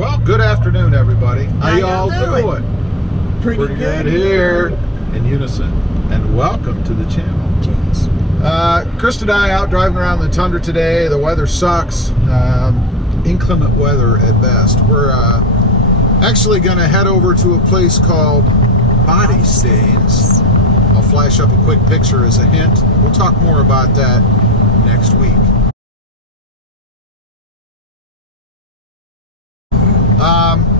Well, good afternoon, everybody. How y'all doing? Pretty good here in unison. And welcome to the channel. James. Chris and I out driving around the Tundra today. The weather sucks. Inclement weather at best. We're actually going to head over to a place called Body Stains. I'll flash up a quick picture as a hint. We'll talk more about that next week.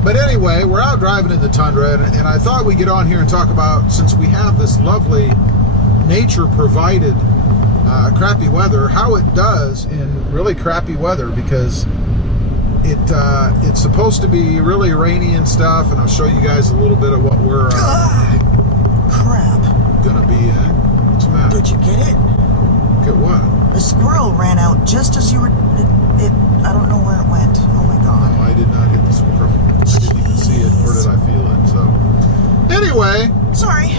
But anyway, we're out driving in the Tundra, and I thought we'd get on here and talk about, since we have this lovely nature-provided crappy weather, how it does in really crappy weather, because it's supposed to be really rainy and stuff, and I'll show you guys a little bit of what we're crap gonna be in. What's the matter? Did you get it? Get what? The squirrel ran out just as you were I don't know where it went. Oh my god. No, I did not hit the squirrel. I didn't even see it, or did I feel it? So anyway, sorry.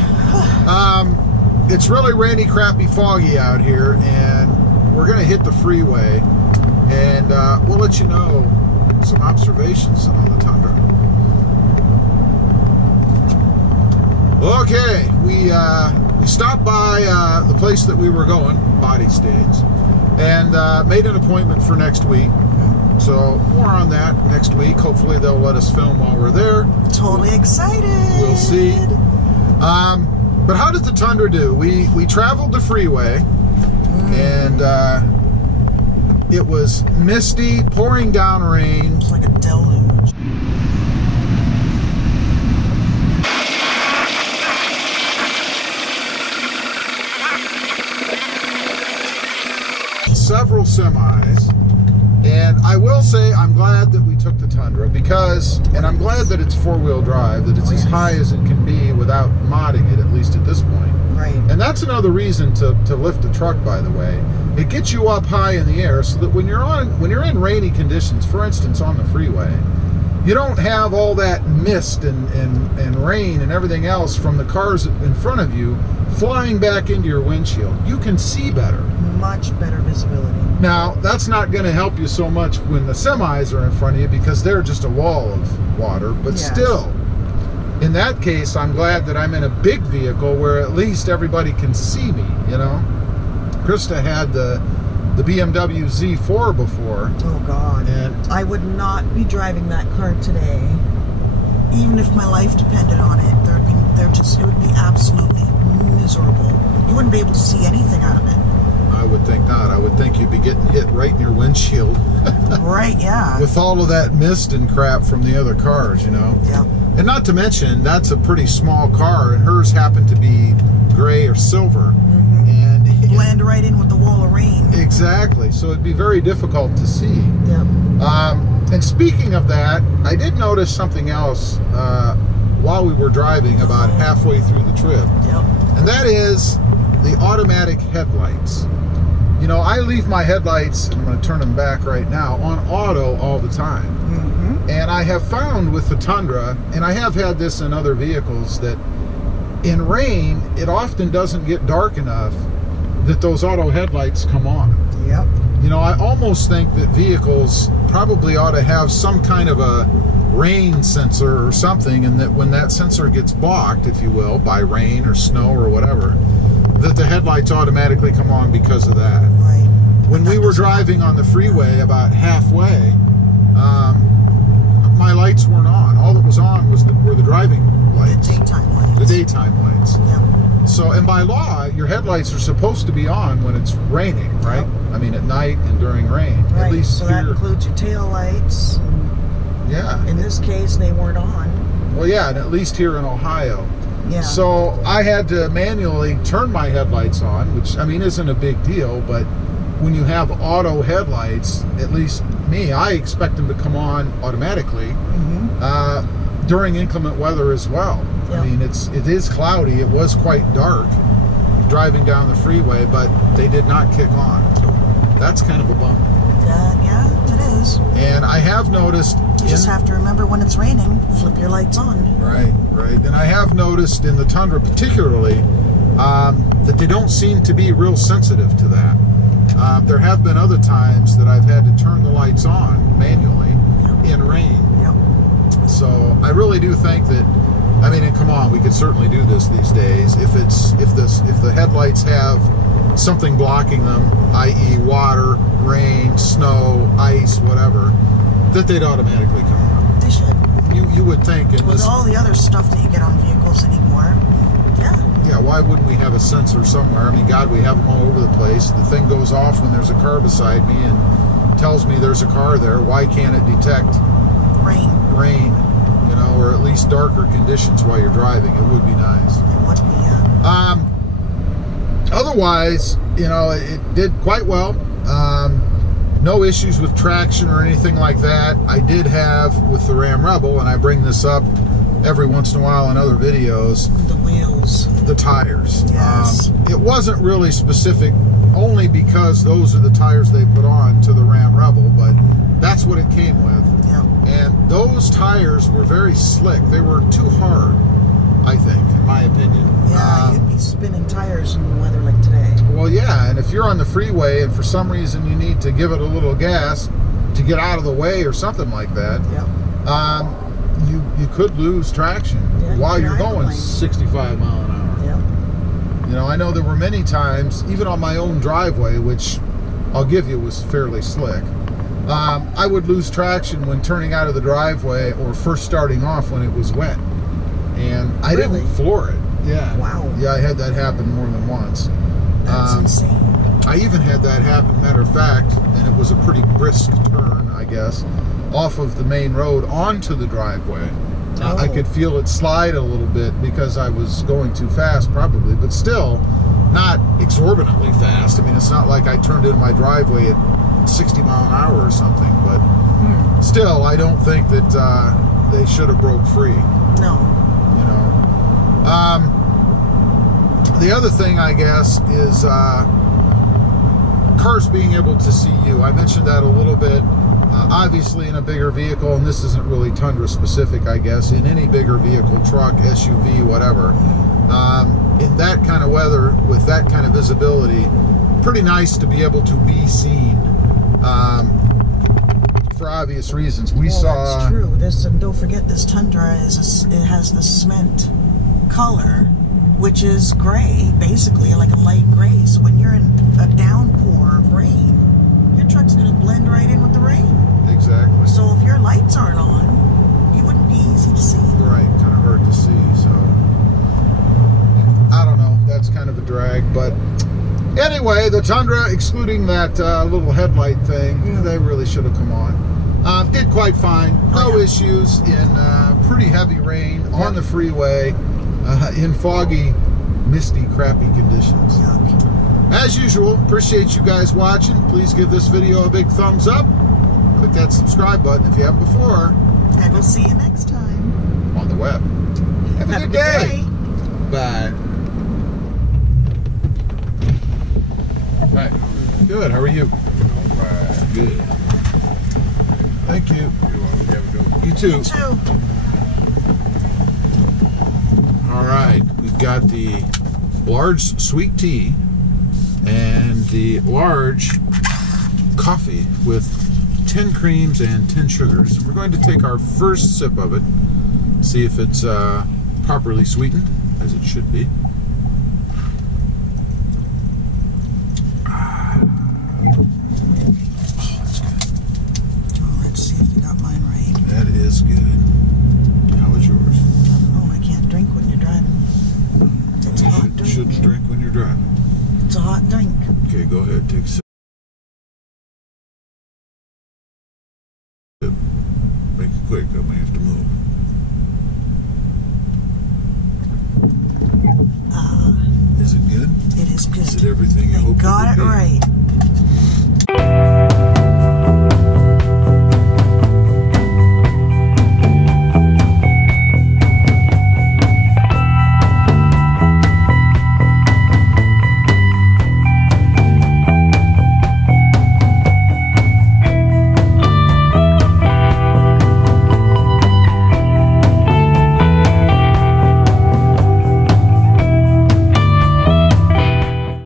It's really rainy, crappy, foggy out here, and we're gonna hit the freeway, and we'll let you know some observations on the Tundra. Okay, we stopped by the place that we were going, Body Stains, and made an appointment for next week. So more on that next week. Hopefully they'll let us film while we're there. Totally excited. We'll see. But how did the Tundra do? We traveled the freeway, and it was misty, pouring down rain. It's like a deluge. Several semis, and I will say I'm glad that we took the Tundra, because, and I'm glad that it's four-wheel drive, that it's as high as it can be without modding it, at least at this point. Right. And that's another reason to lift the truck, by the way. It gets you up high in the air so that when you're in rainy conditions, for instance on the freeway, you don't have all that mist and rain and everything else from the cars in front of you flying back into your windshield. You can see better. Much better visibility. Now, that's not going to help you so much when the semis are in front of you, because they're just a wall of water, but still, in that case, I'm glad that I'm in a big vehicle where at least everybody can see me, you know? Krista had the BMW Z4 before. Oh God. And I would not be driving that car today, even if my life depended on it. It would be absolutely miserable. You wouldn't be able to see anything out of it. I would think not. I would think you'd be getting hit right in your windshield. Right, yeah. With all of that mist and crap from the other cars, you know? Yep. And not to mention, that's a pretty small car, and hers happened to be gray or silver. And blend right in with the wall of rain. Exactly. So it'd be very difficult to see. Yep. And speaking of that, I did notice something else while we were driving about halfway through the trip. Yep. And that is the automatic headlights. You know, I leave my headlights, and I'm going to turn them back right now, on auto all the time. And I have found with the Tundra, and I have had this in other vehicles, that in rain, it often doesn't get dark enough that those auto headlights come on. Yep. You know, I almost think that vehicles probably ought to have some kind of a rain sensor or something, and that when that sensor gets blocked, if you will, by rain or snow or whatever, that the headlights automatically come on because of that. Right. When we were driving on the freeway about halfway, my lights weren't on. All that was on were the driving lights. The daytime lights. The daytime lights. Yep. So, and by law, your headlights are supposed to be on when it's raining, right? Yep. I mean, at night and during rain. Right. At least so here, that includes your tail lights. Yeah. In this case, they weren't on. Well, yeah, and at least here in Ohio. Yeah. So I had to manually turn my headlights on, which, I mean, isn't a big deal, but when you have auto headlights, at least me, I expect them to come on automatically during inclement weather as well. Yep. I mean, it is cloudy. It was quite dark driving down the freeway, but they did not kick on. That's kind of a bummer. Yeah, it is. And I have noticed... You just have to remember when it's raining, flip your lights on. Right. And I have noticed in the Tundra particularly that they don't seem to be real sensitive to that. There have been other times that I've had to turn the lights on manually in rain. Yep. really do think that, I mean, and come on, we could certainly do this these days. If the headlights have something blocking them, i.e. water, rain, snow, ice, whatever, that they'd automatically come on. They should. You would think. With all the other stuff that you get on vehicles anymore, yeah. Yeah, why wouldn't we have a sensor somewhere? I mean, God, we have them all over the place. The thing goes off when there's a car beside me and tells me there's a car there. Why can't it detect rain, you know, or at least darker conditions while you're driving? It would be nice. It would be, yeah. Otherwise, you know, it did quite well. No issues with traction or anything like that. I did have with the Ram Rebel, and I bring this up every once in a while in other videos. The wheels. The tires. Yes. It wasn't really specific only because those are the tires they put on to the Ram Rebel, but that's what it came with. Yep. And those tires were very slick. They were too hard, I think, in my opinion. Yeah, you'd be spinning tires in the weather like today. Well, yeah, and if you're on the freeway and for some reason you need to give it a little gas to get out of the way or something like that, yep. You could lose traction while you're going 65 mile an hour. Yep. You know, I know there were many times, even on my own driveway, which I'll give you was fairly slick, I would lose traction when turning out of the driveway or first starting off when it was wet. And I didn't floor it. Yeah. Wow. Yeah, I had that happen more than once. That's insane. I even had that happen, matter of fact, and it was a pretty brisk turn, I guess, off of the main road onto the driveway. Oh. I could feel it slide a little bit because I was going too fast, probably, but still not exorbitantly fast. I mean, it's not like I turned in my driveway at 60 mile an hour or something, but still, I don't think that they should have broke free. No. You know. The other thing, I guess, is cars being able to see you. I mentioned that a little bit. Obviously, in a bigger vehicle, and this isn't really Tundra specific, I guess, in any bigger vehicle, truck, SUV, whatever, in that kind of weather, with that kind of visibility, pretty nice to be able to be seen. For obvious reasons, we saw. That's true. And don't forget, this Tundra it has the cement color, which is gray, basically like a light gray. So when you're in a downpour of rain, your truck's going to blend right in with the rain. Exactly. So if your lights aren't on, you wouldn't be easy to see. Right, kind of hard to see. So I don't know. That's kind of a drag, but. Anyway, the Tundra, excluding that little headlight thing, they really should have come on. Did quite fine. No issues in pretty heavy rain on the freeway in foggy, misty, crappy conditions. As usual, appreciate you guys watching. Please give this video a big thumbs up. Click that subscribe button if you haven't before. And we'll see you next time. On the web. Have a good day. Bye. Hi. Good. How are you? Alright. Good. Thank you. You too. You too. All right. We've got the large sweet tea and the large coffee with 10 creams and 10 sugars. And we're going to take our first sip of it, see if it's properly sweetened, as it should be. That is good. How is yours? I don't know. I can't drink when you're driving. It's a hot drink. Shouldn't drink when you're driving. It's a hot drink. Okay, go ahead. Take a sip. Make it quick. I may have to move. Is it good? It is good. Is it everything you hoped it would be? Got it right.